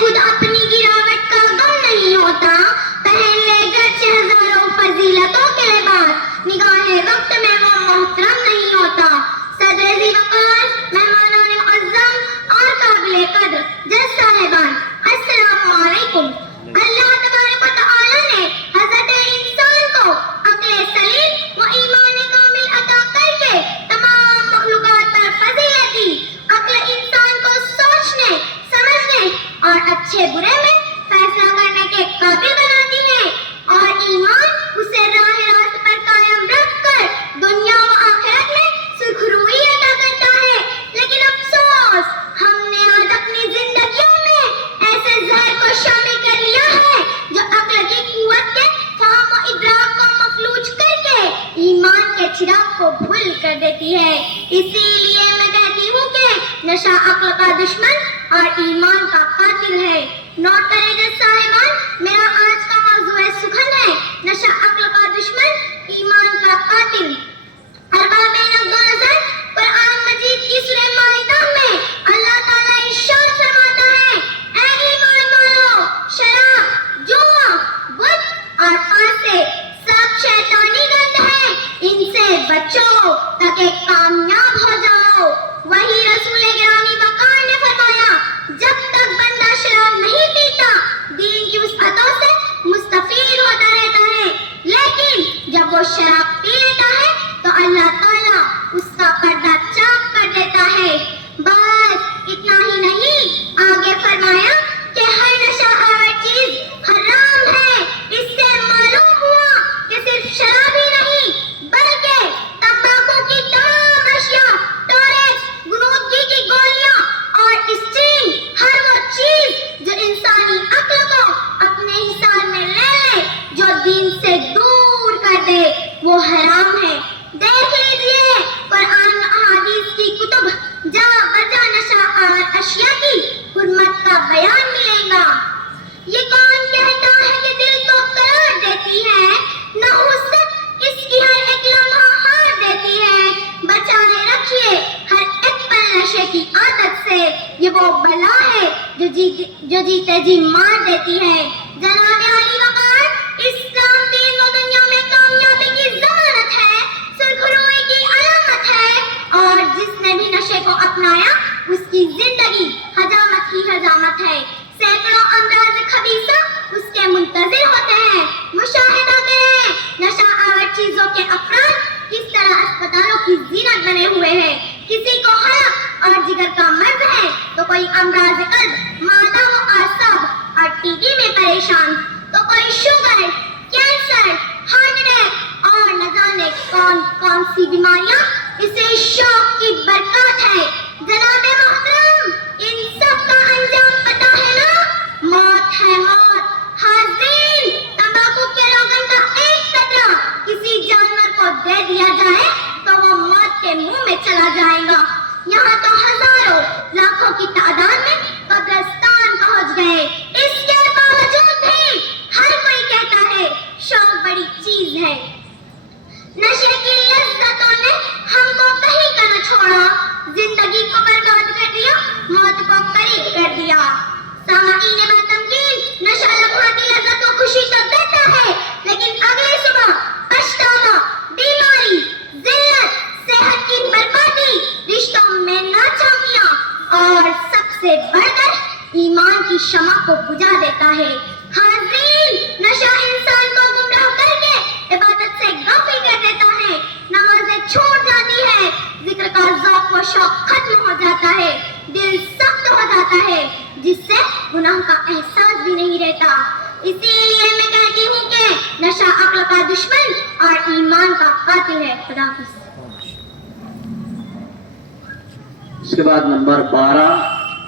خود اپنی گراوٹ کا غم نہیں ہوتا، پہن لے گرچہ ہزاروں فضیلتوں کے لباس، نگاہ وقت میں وہ محترم نہیں ہوتا۔ صدر ذی وقار، مہمانان معظم اور قابل قدر جج صاحبان، السلام علیکم۔ اللہ تبارک و تعالی نے حضرت انسان کو عقل سلیم و ایمان کامل عطا کر کے تمام مخلوقات پر فضیلت دی۔ عقل انسان کو سوچنے، سمجھنے اور اچھے برے میں فیصلہ کرنے کے قابل بناتی ہے، اور ایمان اسے راہ راست پر قائم رکھ کر دنیا و آخرت میں سرخروئی عطا کرتا ہے۔ لیکن افسوس، ہم نے آج اپنی زندگیوں میں ایسے زہر کو شامل کر لیا ہے جو عقل کی قوت کے فہم و ادراک کو مفلوج کر کے ایمان کے چراغ کو بھول کر دیتی ہے۔ اسی لیے میں کہتی ہوں کہ نشہ عقل کا دشمن اور ایمان کا قاتل ہے۔ نوٹ کریں جج صاحبان، میرا آج کا موضوع سخن ہے نشہ عقل کا دشمن، ایمان کا قاتل۔ ارباب نقد و نظر، قرآن مجید کی سورہ مائدہ میں اللہ تعالیٰ ارشاد فرماتا ہے، اے ایمان والو، شراب، جوا، بت اور پانسے سب شیطانی گند ہیں، ان سے بچو تاکہ کامیاب ہو جاؤ۔ وہی رسول گرامی وقار نے فرمایا، جب تک بندہ شراب نہیں پیتا دین کی وسعتوں سے مستفید ہوتا رہتا ہے، لیکن جب وہ شراب پی لیتا ہے تو اللہ تعالیٰ اس کا پردہ چاک کر دیتا ہے۔ بس اتنا ہی نہیں، آگے فرمایا کہ ہر نشہ آور چیز حرام ہے۔ اس سے معلوم ہوا کہ صرف شراب ہی نہیں بلکہ تمباکو کی تمام اشیاء، ٹوریکس، غنودگی کی گولیاں اور اسٹرنگ، ہر وہ چیز جو انسانی عقل کو اپنے حصار میں لے لے، جو دین سے دور کر دے، وہ حرام ہے۔ دیکھ لیجئے قرآن و احادیث کی کتب، جا بجا نشہ آور اشیاء کی حرمت کا بیان ملے گا۔ یہ کون کہتا ہے کہ دل کو قرار دیتی ہے، نحوست اس کی ہر ایک لمحہ ہار دیتی ہے۔ بچائے رکھیے ہر ایک پل نشے کی عادت سے، یہ وہ بلا ہے جو جیتے جی مار دیتی ہے۔ جناب علی وقار، اسلام دین و دنیا میں کامیابی کی ضمانت ہے، سرخروئی کی علامت ہے، اور جس نے بھی نشے کو اپنایا اس کی زندگی حجامت ہی حجامت ہے۔ سینکڑوں امراض خبیثہ اس کے منتظر ہوتے ہیں۔ مشاہدہ کریں نشہ آور چیزوں کے افراد کس طرح اسپتالوں کی زینت بنے ہوئے ہیں۔ کسی کو حلق اور جگر کا مرض ہے تو کوئی امراض قلب، معدہ و اعصاب اور ٹی بی میں پریشان، تو کوئی شوگر، کینسر، ہارٹ اٹیک اور نہ جانے کون کون سی بیماریاں۔ اسے شوق کی برکات ہے۔ جناب محترم، ان سب کا انجام پتہ ہے نا، موت ہے موت۔ حاضرین، تمباکو کے روغن کا ایک قطرہ کسی جانور کو دے دیا جائے تو وہ موت کے منہ میں چلا جائے گا۔ یہاں تو ہزاروں، لاکھوں کی تعداد میں قبرستان پہنچ گئے۔ اس کے باوجود بھی ہر کوئی کہتا ہے شوق بڑی چیز ہے۔ نشے کی لذتوں نے ہم کو کہیں کا نہ چھوڑا، زندگی کو برباد کر دیا، موت کو قریب کر دیا۔ سامعین باتمکین، نشہ لمحاتی لذت و خوشی تو دیتا ہے، لیکن اگلی صبح پچھتاوا، بیماری، ذلت، صحت کی بربادی، رشتوں میں ناچاکیاں اور سب سے بڑھ کر ایمان کی شمع کو بجھا دیتا ہے۔ حاضرین، نشہ انسان کو گمراہ کر کے عبادت سے غافل کر دیتا ہے، نمازیں چھوٹ جاتی ہے، ذکر کا ذوق و شوق ختم ہو جاتا ہے، دل سخت ہو جاتا ہے، جس سے گناہ کا احساس بھی نہیں رہتا۔ اسی لیے میں کہتی ہوں کہ نشہ عقل کا دشمن اور ایمان کا قاتل ہے۔ خدا حافظ۔ اس کے بعد نمبر 12